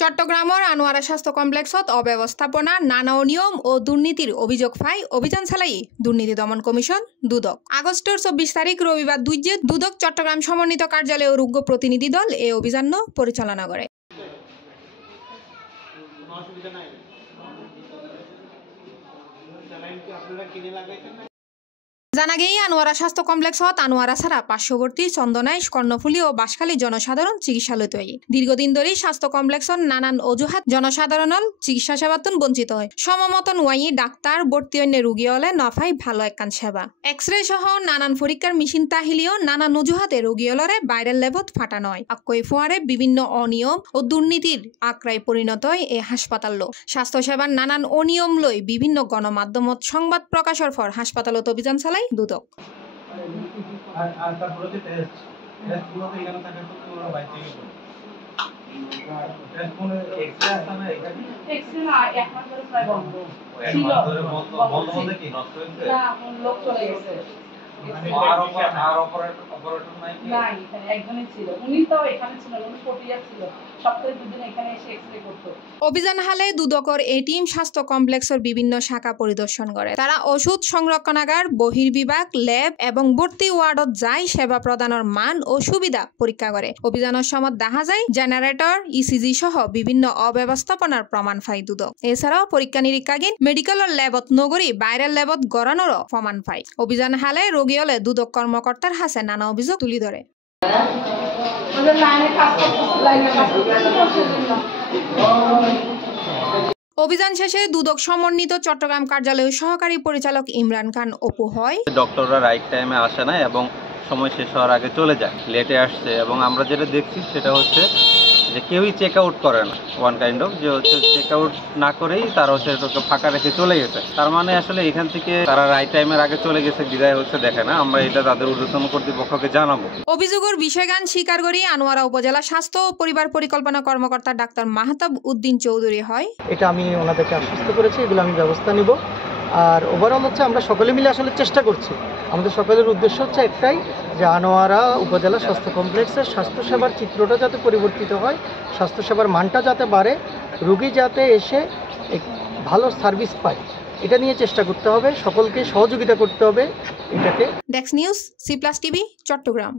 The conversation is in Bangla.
চট্টগ্রামের আনোয়ারা স্বাস্থ্য কমপ্লেক্সত অব্যবস্থাপনা নানা অনিয়ম ও দুর্নীতির অভিযোগ পাই অভিযান চালাই দুর্নীতি দমন কমিশন দুদক। আগস্টের 24 তারিখ রবিবার দুদক চট্টগ্রাম সমন্বিত কার্যালয় ও রুগ্ন প্রতিনিধি দল এই অভিযান পরিচালনা করে। জানা গিয়ে আনোয়ারা স্বাস্থ্য কমপ্লেক্সত আনোয়ারা ছাড়া পার্শ্ববর্তী চন্দনাইশ, কর্ণফুলী ও বাঁশখালী জনসাধারণ চিকিৎসালয় তৈরি। দীর্ঘদিন ধরেই স্বাস্থ্য কমপ্লেক্সত নানান অজুহাত জনসাধারণের চিকিৎসা সেবাতন বঞ্চিত হয়। সমমতন ওয়াই ডাক্তার ভর্তি অন্য রুগী হলে নফাই ভালো একখান সেবা। এক্সরে সহ নানান পরীক্ষার মেশিন তাহিলিও নানান অজুহাতে রুগী হলরে বাইরের লেবত ফাটানো হয়। আকই ফোয়ারে বিভিন্ন অনিয়ম ও দুর্নীতির আক্রায় পরিণত হয় এই হাসপাতাল। স্বাস্থ্য সেবার নানান অনিয়ম লই বিভিন্ন গণমাধ্যমত সংবাদ প্রকাশের পর হাসপাতালত অভিযান চালায় দুদক। অভিযান হালে দুদকর এই টিম স্বাস্থ্য কমপ্লেক্সের বিভিন্ন শাখা পরিদর্শন করে। তারা ওষুধ সংরক্ষণাগার, বহির্বিভাগ, ল্যাব এবং ভর্তি ওয়ার্ডত যায় সেবা প্রদানের মান ও সুবিধা পরীক্ষা করে। অভিযানের সময় দেখা যায় জেনারেটর, ইসিজি সহ বিভিন্ন অব্যবস্থাপনার প্রমাণ পায় দুদক। এছাড়াও পরীক্ষা নিরীক্ষাগীন মেডিকেলের ল্যাবত নগরী বাইরের ল্যাবত গড়ানোরও প্রমাণ পায়। অভিযান হালে রোগী হলে দুদক কর্মকর্তার হাতে নানা অভিযোগ তুলে ধরে। অভিযান শেষে দুদক সমন্বিত চট্টগ্রাম কার্যালয়ের সহকারী পরিচালক ইমরান খান অপু হয়, ডক্টররা রাইট টাইমে আসে না এবং সময় শেষ হওয়ার আগে চলে যায়, লেটে আসছে। এবং আমরা যেটা দেখছি সেটা হচ্ছে যে কেউই চেক আউট করে না, ওয়ান কাইন্ড অফ যে হচ্ছে চেক আউট না করেই তারা হচ্ছে এটাকে ফাঁকা রেখে চলে গেছে। তার মানে আসলে এখান থেকে তারা রাইট টাইমের আগে চলে গেছে বিদায় হচ্ছে দেখে না। আমরা এটা তাদের ঊর্ধ্বতন কর্তৃপক্ষকে জানাবো। অভিযোগের বিষয়গান স্বীকার করি আনোয়ারা উপজেলা স্বাস্থ্য ও পরিবার পরিকল্পনা কর্মকর্তা ডাক্তার মাহতাব উদ্দিন চৌধুরী হয়, এটা আমি ওনাদেরকে আশ্বস্ত করেছি, এগুলো আমি ব্যবস্থা নিব। আর ওভারঅল হচ্ছে আমরা সকলে মিলে আসলে চেষ্টা করছি। আমাদের সকলের উদ্দেশ্য হচ্ছে একটাই, যে আনোয়ারা উপজেলা স্বাস্থ্য কমপ্লেক্সের স্বাস্থ্যসেবার চিত্রটা যাতে পরিবর্তিত হয়, স্বাস্থ্যসেবার মানটা যাতে বাড়ে, রোগী যাতে এসে ভালো সার্ভিস পায়, এটা নিয়ে চেষ্টা করতে হবে, সকলকে সহযোগিতা করতে হবে এটাকে। Desk news, C+ TV, Chittagong.